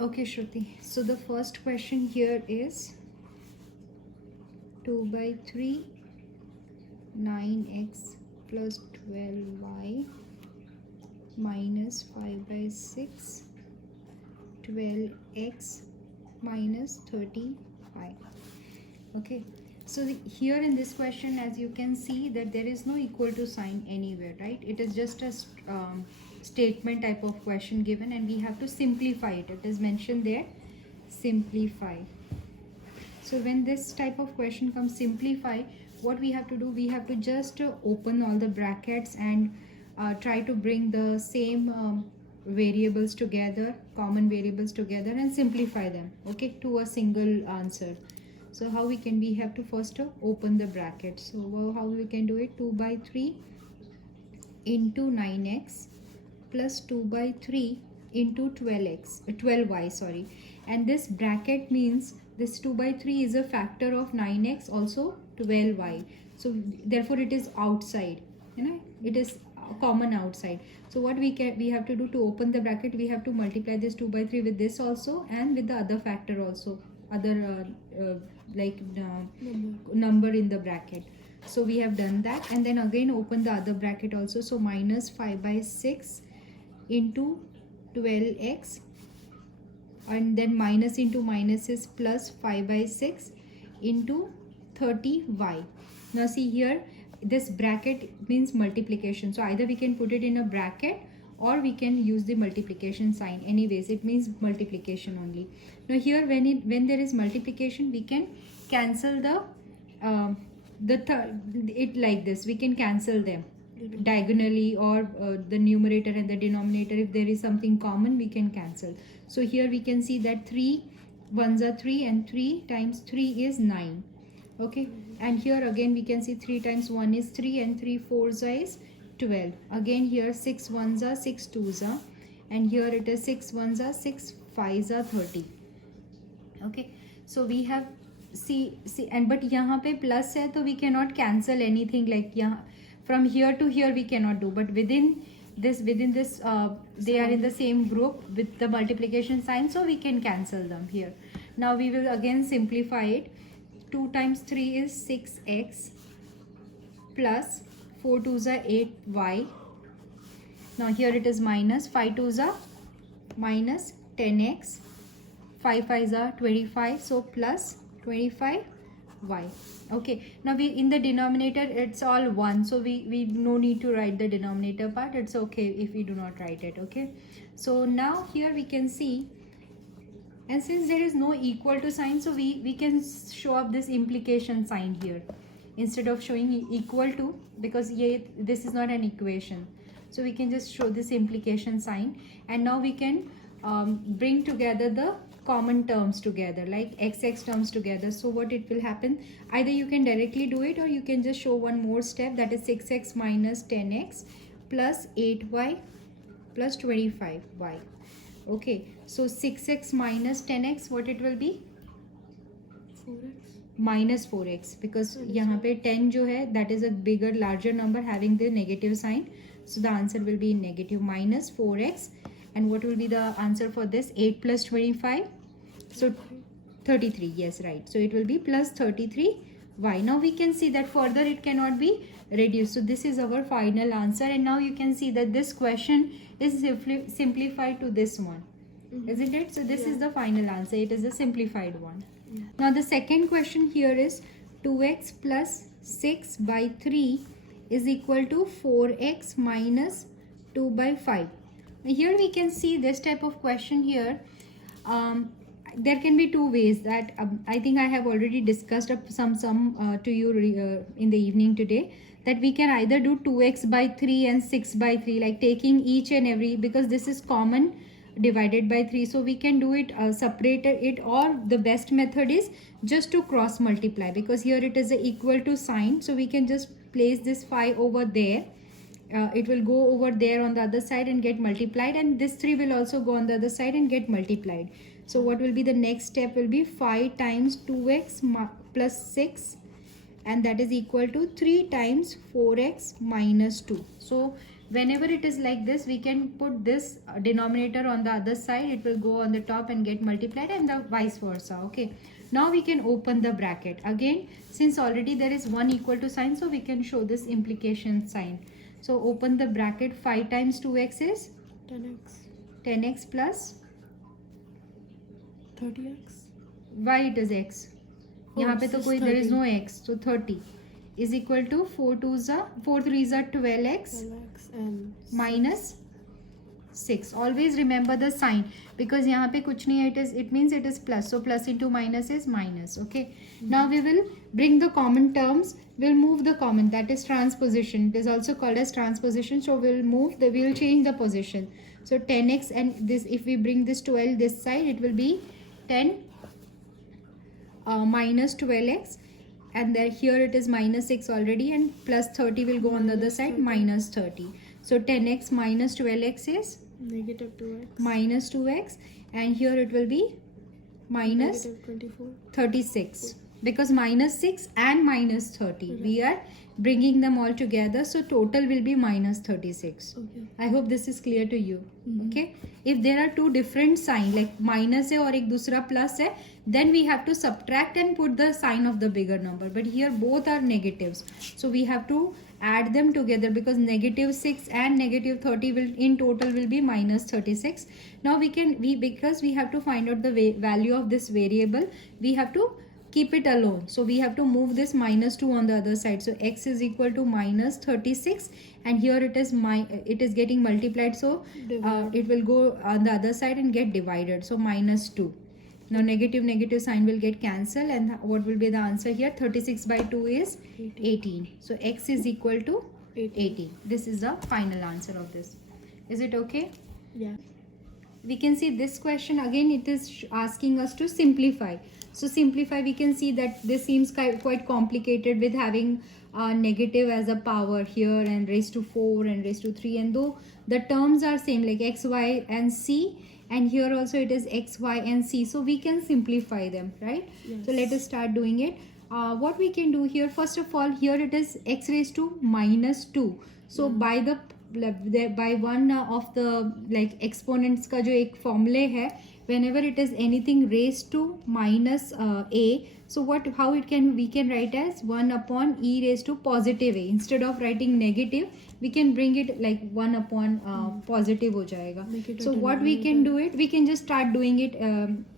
Okay, Shruti. So the first question here is 2 by 3, 9x plus 12y minus 5 by 6, 12x minus 30y. Okay. So here in this question, as you can see, that there is no equal to sign anywhere, right? It is just a statement type of question given, and we have to simplify it. It is mentioned there, simplify. So when this type of question comes, simplify, what we have to do, we have to just open all the brackets and try to bring the same variables together, common variables together, and simplify them, okay, to a single answer. So how we have to first open the bracket. So how we can do it? 2 by 3 into 9x plus 2 by 3 into 12y, sorry. And this bracket means this 2 by 3 is a factor of 9x, also 12y. So therefore it is outside, it is common outside. So what we have to do to open the bracket, we have to multiply this 2 by 3 with this also, and with the other factor also, other number in the bracket. So we have done that, and then again open the other bracket also. So minus 5 by 6 into 12x, and then minus into minus is plus 5 by 6 into 30y. Now see here, this bracket means multiplication, so either we can put it in a bracket or we can use the multiplication sign. Anyways, it means multiplication only. Now here, when there is multiplication, we can cancel it like this. We can cancel them diagonally, or the numerator and the denominator. If there is something common, we can cancel. So here we can see that 3 ones are 3, and 3 times 3 is 9. Okay, and here again we can see 3 times 1 is 3, and 3 fours is 12. Again here 6 ones are 6 twos are, and here it is 6 ones are 6 fives are 30. Okay, so we have see and but यहाँ पे plus है, तो we cannot cancel anything, like यहाँ from here to here we cannot do, but within this they are in the same group with the multiplication sign, so we can cancel them here. Now we will again simplify it. 2 times 3 is 6x plus 4 twos are 8y. Now here it is minus 5 twos are minus 10x, 5 fives are 25, so plus 25y. Okay, now we in the denominator it's all 1, so we no need to write the denominator part. It's okay if we do not write it. Okay, so now here we can see, and since there is no equal to sign, so we can show up this implication sign here instead of showing equal to, because this is not an equation, so we can just show this implication sign. And now we can bring together the common terms together, like xx terms together. So what it will happen, either you can directly do it, or you can just show one more step, that is 6x minus 10x plus 8y plus 25y. Okay, so 6x minus 10x, what it will be? 4x minus 4x, because यहाँ पे 10 जो है, that is a bigger larger number having the negative sign, so the answer will be negative, minus 4x. And what will be the answer for this? 8 plus 25, so 33. Yes, right. So it will be plus 33y. Now we can see that further it cannot be reduced. So this is our final answer. And now you can see that this question is simplified to this one. Isn't it? So this is the final answer. It is a simplified one. Now the second question here is 2x plus 6 by 3 is equal to 4x minus 2 by 5. Here we can see this type of question here. There can be two ways that I think I have already discussed some to you in the evening today, that we can either do 2x by 3 and 6 by 3, like taking each and every, because this is common, divided by 3, so we can do it separate it, or the best method is just to cross multiply, because here it is a equal to sign, so we can just place this 5 over there. It will go over there on the other side and get multiplied, and this 3 will also go on the other side and get multiplied. So what will be the next step will be 5 times 2x plus 6, and that is equal to 3 times 4x minus 2. So whenever it is like this, we can put this denominator on the other side, it will go on the top and get multiplied, and the vice versa. Okay, now we can open the bracket again. Since already there is 1 equal to sign, so we can show this implication sign. So open the bracket. 5 times 2x is 10x. 10x plus 30x. why it is x, यहाँ पे तो कोई there is no x, so 30 is equal to 4 3 is 12x 12x and minus 6. Always remember the sign, because यहाँ पे कुछ नहीं है, it means it is plus, so plus into minus is minus. Okay, now we will bring the common terms, we'll move the common, that is transposition, it is also called as transposition. So we'll change the position. So 10x, and this, if we bring this 12 this side, it will be 10 minus 12x, and then here it is minus 6 already, and plus 30 will go on the other side, minus 30. So 10x minus 12x is negative 2x. minus 2x, and here it will be minus Negative 24. 36, because minus 6 and minus 30 we are bringing them all together, so total will be minus 36. Okay. I hope this is clear to you. Okay, if there are two different sign, like minus है और एक दूसरा plus है, then we have to subtract and put the sign of the bigger number, but here both are negatives, so we have to add them together, because negative 6 and negative 30 will in total will be minus 36. Now because we have to find out the value of this variable, we have to keep it alone, so we have to move this minus 2 on the other side. So x is equal to minus 36, and here it is getting multiplied, so it will go on the other side and get divided, so minus 2. Now negative sign will get cancelled, and what will be the answer here? 36 by 2 is 18. So x is equal to 18. This is the final answer of this. Is it okay? Yeah. We can see this question again, it is asking us to simplify. So simplify, we can see that this seems quite complicated with having negative as a power here, and raised to 4 and raised to 3, and though the terms are same like x, y and c, and here also it is x, y and c, so we can simplify them, right? Yes. So let us start doing it. What we can do here, first of all, here it is x raised to minus 2, so by one of the like exponents का जो एक formula है, whenever it is anything raised to minus a, so we can write as 1 upon e raised to positive a. Instead of writing negative, we can bring it like 1 upon positive हो जाएगा. So what we can do it, we can just start doing it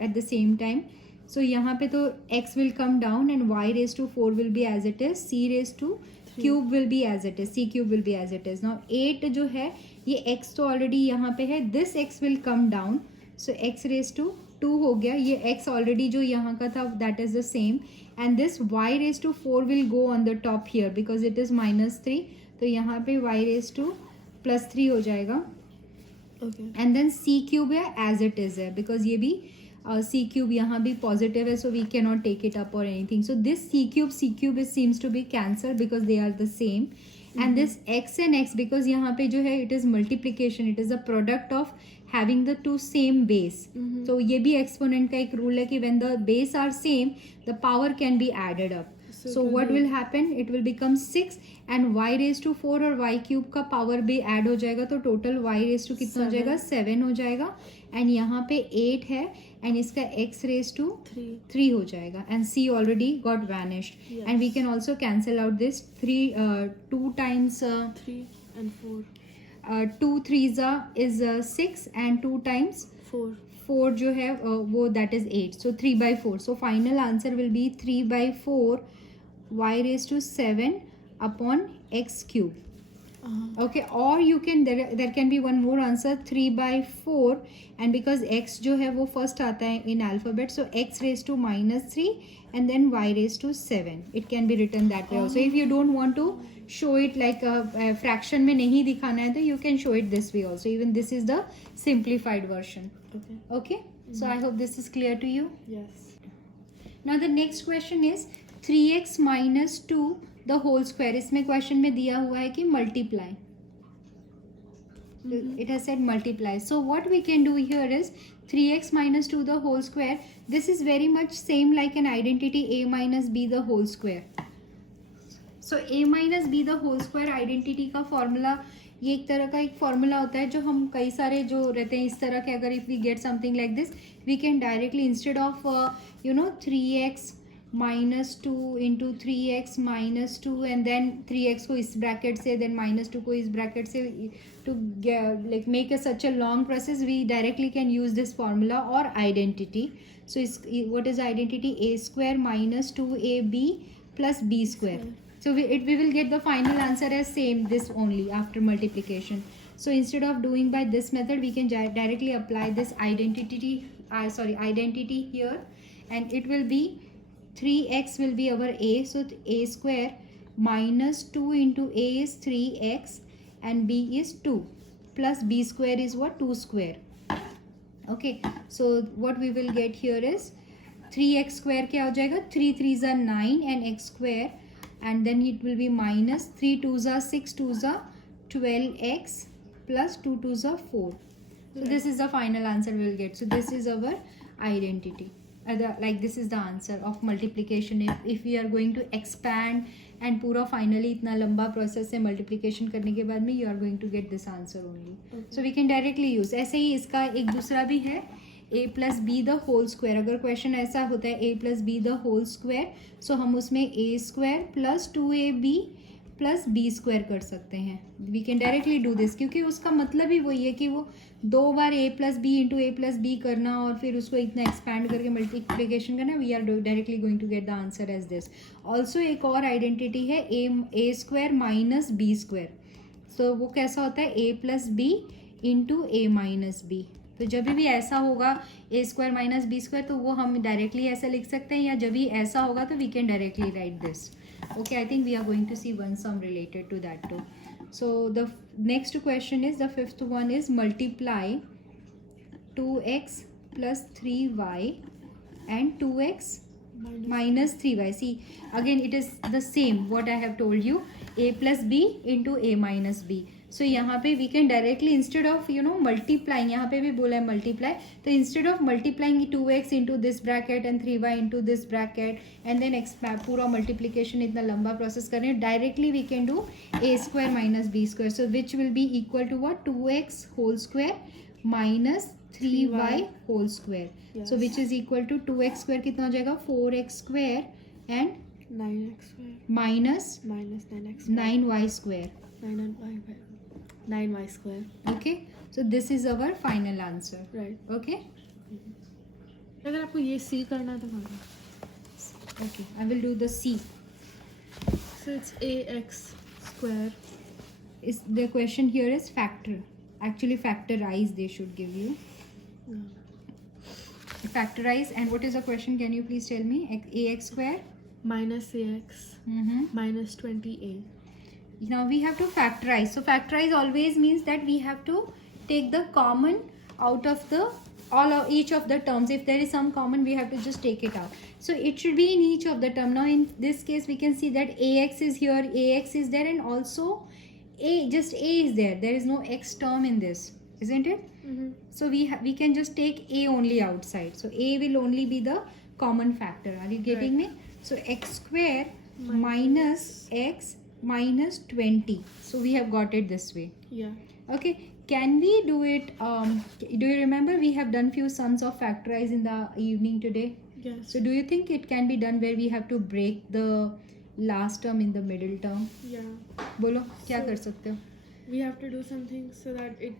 at the same time. So यहाँ पे तो x will come down, and y raised to 4 will be as it is, c raised to cube will be as it is, c cube will be as it is. Now 8 जो है, ये x तो already यहाँ पे है, this x will come down, so x raised to 2 हो गया, ये x already जो यहाँ का था that is the same, and this y raised to 4 will go on the top here because it is minus 3, तो यहाँ पे y raised to plus 3 हो जाएगा. Okay. And then c cube है as it is है, because ये भी c cube यहाँ भी positive है, so we cannot take it up or anything. So this c cube seems to be cancelled because they are the same. And this x and x, because यहाँ पे जो है it is multiplication, it is a product of having the two same base. So ये भी exponent का एक rule है कि when the base are same, the power can be added up. So what will happen? It will become 6, and y raised to 4 और y cube का power भी add हो जाएगा, तो total y raised to कितना हो जाएगा? 7 हो जाएगा, and यहाँ पे 8 है, and इसका x raised to 3 हो जाएगा, and c already got vanished. Yes. And we can also cancel out this 2 times 3 and 4. 2 3s is 6, and 2 times 4 जो है वो that is 8, so 3 by 4. So final answer will be 3 by 4 y raised to 7 upon x cube. Okay, or you can there can be one more answer, 3 by 4, and because x जो है वो first आता है in alphabet, so x raised to minus 3 and then y raised to 7. It can be written that way also. If you don't want to show it like a fraction में नहीं दिखाना है, तो you can show it this way also. Even this is the simplified version. Okay, so I hope this is clear to you. Yes. Now the next question is 3x minus 2 the whole square. इसमें question में दिया हुआ है कि multiply. It has said multiply. So what we can do here is 3x minus 2 the whole square. This is very much same like an identity a minus b the whole square. So a minus b the whole square identity का formula ये एक तरह का एक formula होता है जो हम कई सारे जो रहते हैं इस तरह के, अगर if we get something like this we can directly instead of 3x minus two into 3x minus two and then 3x को इस ब्रैकेट से देन माइनस टू को इस ब्रैकेट से to like make a such a long process, we directly can use this formula or identity. So what is identity? A square minus 2ab plus b square. So we will get the final answer as same, this only after multiplication. So instead of doing by this method, we can directly apply this identity here, and it will be 3x will be our a, so a square minus 2 into a is 3x and b is 2 plus b square is what? 2 square. Okay, so what we will get here is 3x square क्या हो जाएगा? 3 3s are 9 and x square, and then it will be minus 3 2s are 6 2s are 12x plus 2 2s are 4. So this is the final answer we will get. So this is our identity. Like this is the answer of multiplication. If we are going to expand and पूरा finally इतना लंबा process है multiplication करने के बाद में, you are going to get this answer only. So we can directly use. ऐसे ही इसका एक दूसरा भी है, a plus b the whole square. अगर क्वेश्चन ऐसा होता है a plus b the whole square, so हम उसमें a square plus 2ab plus b square कर सकते हैं. We can directly do this, क्योंकि उसका मतलब ही वही है कि वो 2 बार a plus B into A plus B करना और फिर उसको इतना एक्सपैंड करके मल्टीप्लिकेशन करना. We are directly going to get the answer as this. Also एक और आइडेंटिटी है A square minus B square. So वो कैसा होता है? a plus B into A minus B. तो जब भी ऐसा होगा A square minus B square, तो वो हम डायरेक्टली ऐसा लिख सकते हैं, या जब भी ऐसा होगा तो we can directly write this. Okay, I think we are going to see one sum related to that too. So the next question is, the fifth one is multiply 2x plus 3y and 2x minus 3y. See, again it is the same what I have told you, a plus b into a minus b. So यहाँ पे we can directly instead of multiplying, यहाँ पे भी बोला है multiply, तो instead of multiplying 2x into this bracket and 3y into this bracket and then पूरा multiplication इतना लंबा process कर रहे हैं, directly we can do a square minus b square. So which will be equal to what? 2x whole square minus 3y whole square. Yes. So which is equal to 2x square कितना हो जाएगा? 4x square and 9x square minus 9x 9y square. 9y square. Okay, so this is our final answer. Right. Okay. अगर आपको ये C करना तो करो. Okay, I will do the C. So it's ax square. Is the question here is factor. Actually factorize they should give you. No. Factorize, and what is the question? Can you please tell me? Ax square Minus ax minus 20a. Now we have to factorize. So factorize always means that we have to take the common out of the each of the terms. If there is some common, we have to just take it out. So it should be in each of the term. Now in this case we can see that ax is here, ax is there, and also just a is there. There is no x term in this, isn't it? So we can just take a only outside. So a will only be the common factor. Are you getting me? So x square minus x minus 20. So we have got it this way. Yeah. Okay, can we do it? Do you remember we have done few sums of factorize in the evening today? Yes. So do you think it can be done where we have to break the last term in the middle term? Yeah. बोलो क्या कर सकते हो? We have to do something so that it,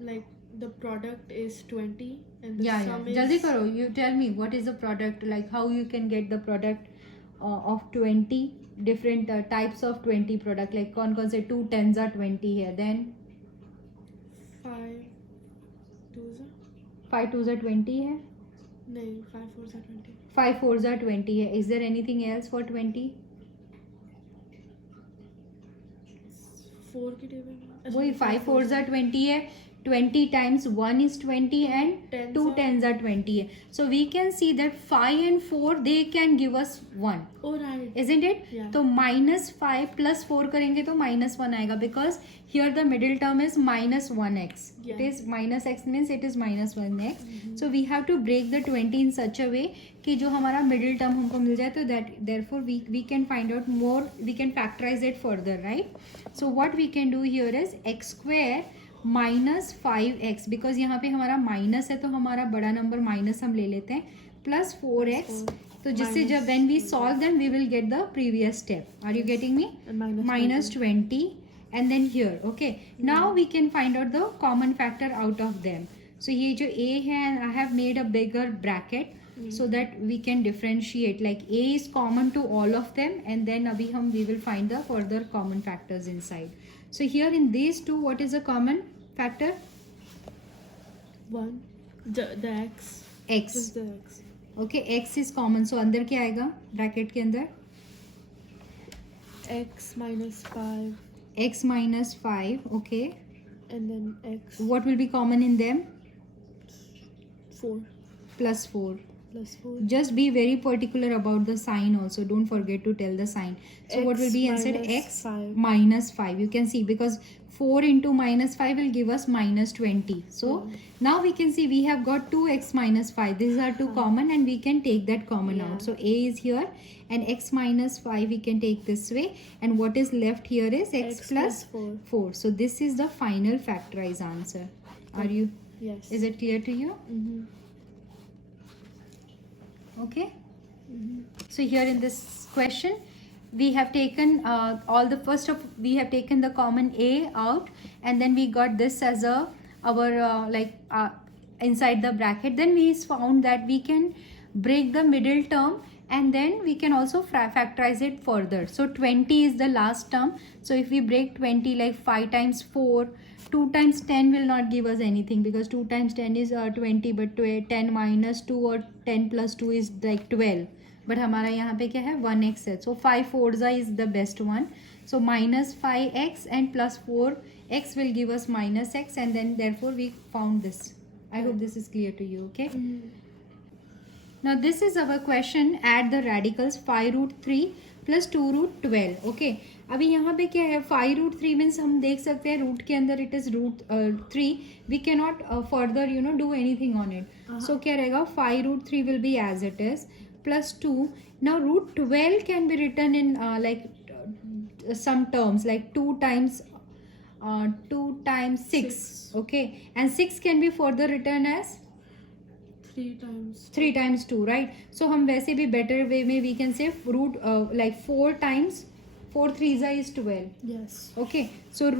like, the product is 20 and the sum is... जल्दी करो. You tell me what is the product, like how you can get the product of 20 different types of 20 product, like कौन से 2 10s are 20 here, then 5 2s are 5 2s are 20 है, नहीं 5 4s are 20. 5 4s are 20 है. Is there anything else for 20? 4 की table वही 5 4s are 20 है, 20 times 1 is 20 and Tens 2 are- tens are 20. So we can see that 5 and 4 they can give us 1, Oh right. isn't it? Yeah. तो -5 plus 4 करेंगे तो -1 आएगा, because here the middle term is -1x. It Yeah. is -x means it is -1x. So we have to break the 20 in such a way कि जो हमारा middle term हमको मिल जाए, तो that therefore we can find out more, we can factorize it further, right? So what we can do here is x square -5x, because यहाँ पे हमारा minus है तो हमारा बड़ा नंबर माइनस हम ले लेते हैं, प्लस 4x. तो जिससे जब when we solve them we will get the previous step. Are you getting me? And minus 20 and then here. Okay, now we can find out the common factor out of them. So ये जो a है, I have made a bigger bracket so that we can differentiate, like a is common to all of them, and then अभी हम we will find the further common factors inside. So here in these two, what is a common factor? 1. The x. X. Just the x. Okay, x is common, so अंदर क्या आएगा bracket के अंदर? X minus 5. X minus 5. Okay, And then x. what will be common in them? 4. Plus 4. Plus 4. Just be very particular about the sign also, don't forget to tell the sign. So what will be answered? minus X 5. minus 5. You can see, because 4 into -5 will give us -20. So now we can see we have got 2x minus 5. These are two common and we can take that common out. So a is here and x minus 5 we can take this way, and what is left here is x plus 4. So this is the final factorized answer. Are you, Yes. is it clear to you? Mm-hmm. Okay. So here in this question we have taken all the first of, we have taken the common a out, and then we got this as a our inside the bracket. Then we found that we can break the middle term, and then we can also factorize it further. So 20 is the last term, so if we break 20, like 5 times 4, 2 times 10 will not give us anything, because 2 times 10 is 20, but 10 minus 2 or 10 plus 2 is like 12. But हमारा यहाँ पे क्या है 1x है, so 5 4s is the best one. So minus 5x and plus 4x will give us minus x, and then therefore we found this. I hope this is clear to you. Okay. Now this is our question. Add the radicals 5 root 3 plus 2 root 12. Okay. अभी यहाँ पे क्या है 5 root 3 means हम देख सकते हैं root के अंदर it is root 3. We cannot further do anything on it. So क्या रहेगा 5 root 3 will be as it is plus 2. Now root 12 can be written in some terms, like 2 times 6. Okay, and 6 can be further written as 3 times 2, right? So हम वैसे भी better way में we can say root like 4 times 4 3s is 12. Yes. Okay, so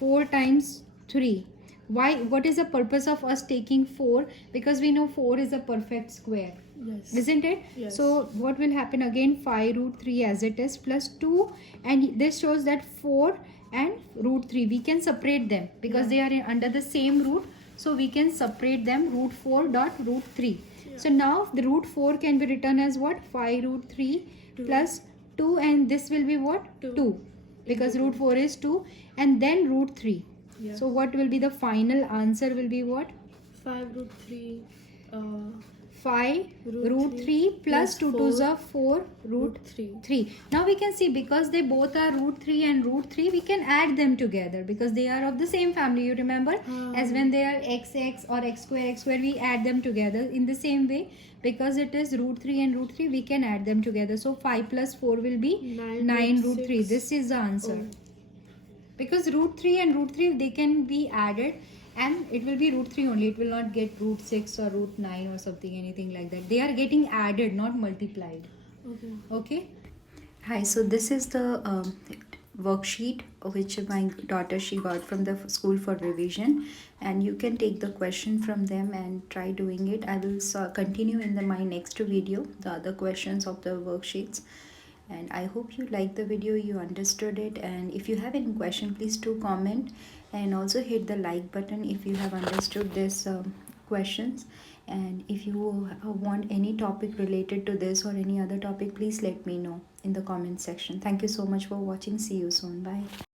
4 times 3. Why? What is the purpose of us taking 4? Because we know 4 is a perfect square. Yes. Isn't it? Yes. So what will happen again? 5 root 3 as it is plus 2, and this shows that 4 and root 3 we can separate them because they are under the same root, so we can separate them. Root 4 dot root 3. So now the root 4 can be written as what? 5 root 3 plus 2, and this will be what? 2, because root 4 is 2, and then root 3. Yeah. So what will be the final answer? Will be what? 5 root 3. 5 Root root 3 3 plus 2 plus 2s are 4 root 3. Now we can see, because they both are root 3 and root 3, we can add them together because they are of the same family. You remember, as when they are x or x square, we add them together. In the same way, because it is root 3 and root 3, we can add them together. So 5 plus 4 will be 9 root 3. This is the answer. Because root 3 and root 3, they can be added, and it will be root 3 only. It will not get root 6 or root 9 or something, anything like that. They are getting added, not multiplied. Okay. Hi, so this is the worksheet which my daughter, she got from the school for revision, and you can take the question from them and try doing it. I will continue in my next video the other questions of the worksheets. And I hope you liked the video, you understood it, and if you have any question, please do comment, and also hit the like button if you have understood this questions. And if you want any topic related to this or any other topic, please let me know in the comment section. Thank you so much for watching. See you soon. Bye.